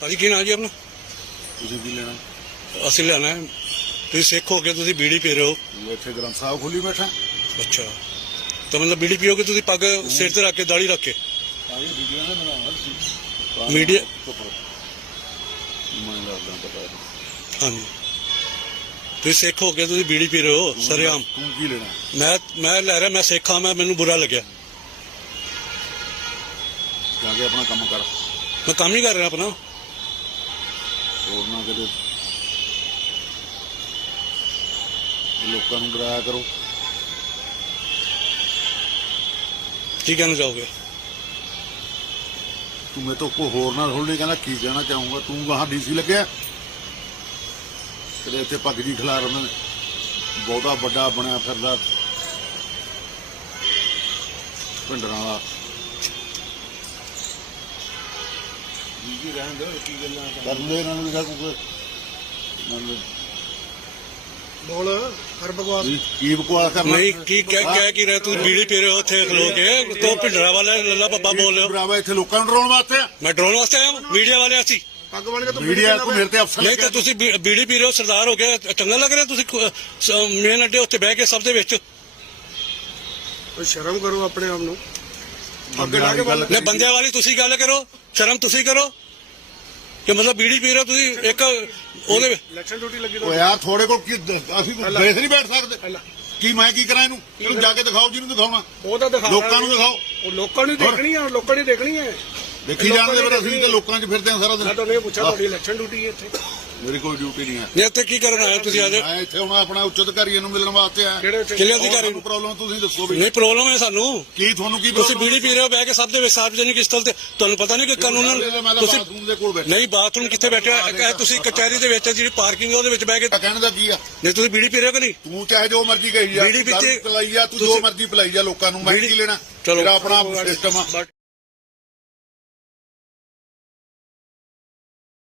ਭਾਜੀ ਕੀ ਨਾਂ ਜੀ ਆਪਣਾ? ਤੁਸੀਂ ਕੀ ਲੈਣਾ? ਅਸੀਂ ਲੈਣਾ ਹੈ। ਤੁਸੀਂ ਸਿੱਖ ਹੋ ਕੇ ਤੁਸੀਂ ਬੀੜੀ ਪੀ ਰਹੇ ਹੋ। ਮੈਂ ਇੱਥੇ ਗ੍ਰੰਥ ਸਾਹਿਬ ਖੋਲੀ ਬੈਠਾ। ਅੱਛਾ। ਤਾਂ ਮਤਲਬ ਬੀੜੀ ਪੀਓਗੇ ਤੁਸੀਂ ਪੱਗ ਸਿਰ ਤੇ ਰੱਖ ਕੇ ਦਾੜੀ ਰੱਖ ਕੇ? ਸਾਰੀ ਵੀਡੀਓ ਨਾ ਬਣਾਉਣਾ ਸੀ। Media- ਮੈਂ ਲੱਗਦਾ ਪਤਾ ਨਹੀਂ। ਹਾਂਜੀ। ਤੁਸੀਂ ਸਿੱਖ ਹੋ ਕੇ ਤੁਸੀਂ ਬੀੜੀ ਪੀ ਰਹੇ ਹੋ ਸਰਿਆਮ। ਤੂੰ ਕੀ ਲੈਣਾ? ਮੈਂ ਮੈਂ ਲੈ ਰਿਹਾ ਮੈਂ ਸਿੱਖ ਮੈਂ ਮੈਨੂੰ ਬੁਰਾ ਲੱਗਿਆ। ਜਾ ਕੇ ਆਪਣਾ ਕੰਮ ਕਰ। ਮੈਂ ਕੰਮ ਹੀ ਕਰ ਰਿਹਾ ਆਪਣਾ। ਨਾ ਕਿਤੇ ਲੋਕਾਂ ਨੂੰ ਡਰਾਇਆ ਕਰੋ। ਕੀ ਕਹਿਣਾ ਚਾਹੋਗੇ? ਤੂੰ ਮੇਰੇ ਤੋਂ ਕੋ ਹੋਰ ਨਾ ਥੋੜੀ ਕਹਿੰਦਾ ਕੀ ਕਹਿਣਾ ਚਾਹੂੰਗਾ ਤੂੰ ਗਾਹਾਂ ਡੀਸੀ ਲੱਗਿਆ। ਕਿਤੇ ਇੱਥੇ ਪੱਗ ਜੀ ਖਿਲਾਰ ਉਹਨਾਂ ਨੇ। ਬਹੁਤਾ ਵੱਡਾ ਬਣਿਆ ਫਿਰਦਾ। ਪਿੰਡਰਾਂ ਵਾਲਾ। ਜੀ ਰਹਿਣ ਦੇ ਕੀ ਗੱਲਾਂ ਕਰ ਲੈ ਇਹਨਾਂ ਨੂੰ ਕਿਹਾ ਕੋਈ ਬੋਲ ਹਰ ਬਕਵਾਸ। ਕੀ- ਕੀ ਬਕਵਾਸ ਕਰਨਾ? ਨਹੀਂ ਕੀ ਕਹਿ ਕਹਿ ਕੀ ਰਹੇ? ਤੁਸੀਂ ਬੀੜੀ ਪੀ ਰਹੇ ਹੋ ਉੱਥੇ ਖਲੋ ਕੇ। ਤੋ ਭਿੰਡਰਾ ਵਾਲੇ ਲੱਲਾ ਪੱਪਾ ਬੋਲ ਰਹੇ ਹੋ। ਬਰਾਵਾ ਇੱਥੇ ਲੋਕਾਂ ਨੂੰ ਡਰਾਉਣ ਵਾਸਤੇ ਆ। ਮੈਂ ਡਰੋਨ ਵਾਸਤੇ ਆਇਆ ਮੀਡੀਆ ਵਾਲੇ ਅਸੀਂ। ਪੱਗ ਬਣ ਕੇ ਤੂੰ ਮੀਡੀਆ ਕੋ ਮੇਰੇ ਤੇ ਅਫਸਰ ਨਹੀਂ ਤਾਂ ਤੁਸੀਂ ਬੀ- ਬੀੜੀ ਪੀ ਰਹੇ ਹੋ ਸਰਦਾਰ ਹੋ ਗਿਆ ਚੰਗਾ ਲੱਗ ਰਿਹਾ ਤੁਸੀਂ ਮੇਨ ਅੱਡੇ ਉੱਤੇ ਬਹਿ ਕੇ ਸਭ ਦੇ ਵਿੱਚ। ਕੋਈ ਸ਼ਰਮ ਕਰੋ ਆਪਣੇ ਆਪ ਨੂੰ। ਅੱਗੇ ਲਾ ਕੇ ਗੱਲ ਨੇ ਬੰਦਿਆਂ ਵਾਲੀ ਤੁਸੀਂ ਗੱਲ ਕਰੋ ਸ਼ਰਮ ਤੁਸੀਂ ਕਰੋ। ਕਿ ਮਤਲਬ ਬੀੜੀ ਪੀ ਰਹੇ ਹੋ ਤੁਸੀਂ ਇੱਕ ਉਹਦੇ ਵਿੱਚ- ਇਲੈਕਸ਼ਨ ਡਿਊਟੀ ਲੱਗੀ ਓ ਯਾਰ ਥੋੜੇ ਕੋਲ ਕੀ ਅਸੀਂ ਬੈਠ ਨਹੀਂ ਬੈਠ ਸਕਦੇ। ਕੀ ਮੈਂ ਕੀ ਕਰਾਂ ਇਹਨੂੰ? ਇਹਨੂੰ ਜਾ ਕੇ ਦਿਖਾਓ ਜਿਹਨੂੰ ਦਿਖਾਉਣਾ। ਉਹ ਤਾਂ ਦਿਖਾ ਲੋਕਾਂ ਨੂੰ ਦਿਖਾਓ। ਉਹ ਲੋਕਾਂ ਨੂੰ। ਦੇਖਣੀ ਆ ਲੋਕਾਂ ਨੇ ਦੇਖਣੀ ਹੈ ਦੇਖੀ ਜਾਂਦੇ ਫਿਰ ਅਸੀਂ ਤੇ ਲੋਕਾਂ 'ਚ ਫਿਰਦੇ ਹਾਂ ਸਾਰਾ ਮੈਂ ਦਿਨ ਤਾਂ ਇਹ ਪੁੱਛਿਆ ਤੁਹਾਡੀ ਇਲੈਕਸ਼ਨ ਡਿਊਟੀ ਹੈ ਇੱਥੇ। ਮੇਰੀ ਕੋਈ ਡਿਊਟੀ ਨਹੀਂ ਹੈ। ਨੇ ਇੱਥੇ ਕੀ ਕਰਨ ਆਏ ਹੋ ਤੁਸੀਂ ਅੱਜ? ਮੈਂ ਇੱਥੇ ਹੁਣ ਆਪਣਾ ਉੱਚ ਅਧਿਕਾਰੀਆਂ ਨੂੰ ਮਿਲਣ ਵਾਸਤੇ ਆਇਆ। ਕਿਹੜੇ ਅਧਿਕਾਰੀ? ਨੂੰ? ਪ੍ਰੋਬਲਮ ਤੁਸੀਂ ਦੱਸੋ ਵੀ। ਨਹੀਂ ਪ੍ਰੋਬਲਮ ਹੈ ਸਾਨੂੰ। ਕੀ ਤੁਹਾਨੂੰ ਕੀ ਤੁਸੀਂ ਬੀੜੀ ਪੀ ਰਹੇ ਹੋ ਬਹਿ ਕੇ ਸਭ ਦੇ ਵਿੱਚ ਸਾਰਵਜਨਿਕ ਸਥਲ ਤੇ ਤੁਹਾਨੂੰ ਪਤਾ ਨਹੀਂ ਕਿ ਕਾਨੂੰਨ ਤੁਸੀਂ ਬਾਥਰੂਮ ਦੇ ਕੋਲ ਬੈਠਾ। ਨਹੀਂ ਬਾਥਰੂਮ ਕਿੱਥੇ ਬੈਠੇ ਹੋ ਇਹ ਤੁਸੀਂ ਕਚਹਿਰੀ ਦੇ ਵਿੱਚ ਜਿਹੜੀ ਪਾਰਕਿੰਗ ਉਹਦੇ ਵਿੱਚ ਬਹਿ ਕੇ ਕਹਿਣ ਦਾ ਕੀ ਆ? ਨਹੀਂ ਤੁਸੀਂ ਬੀੜੀ ਪੀ ਰਹੇ ਹੋ ਕਿ ਨਹੀਂ? ਤੂੰ ਚਾਹੇ ਜੋ ਮਰਜ਼ੀ ਕਹੀ ਜਾ ਬੀੜੀ ਪੀਤੀ- ਪਿਲਾਈ ਜਾ ਤੂੰ ਜੋ ਮਰਜ਼ੀ ਪਿਲਾਈ ਜਾ ਲੋਕਾਂ ਨੂੰ ਮੈਂ ਕੀ ਲੈਣਾ? ਚਲੋ। ਤੇਰਾ ਆਪਣਾ ਸਿਸਟਮ ਆ।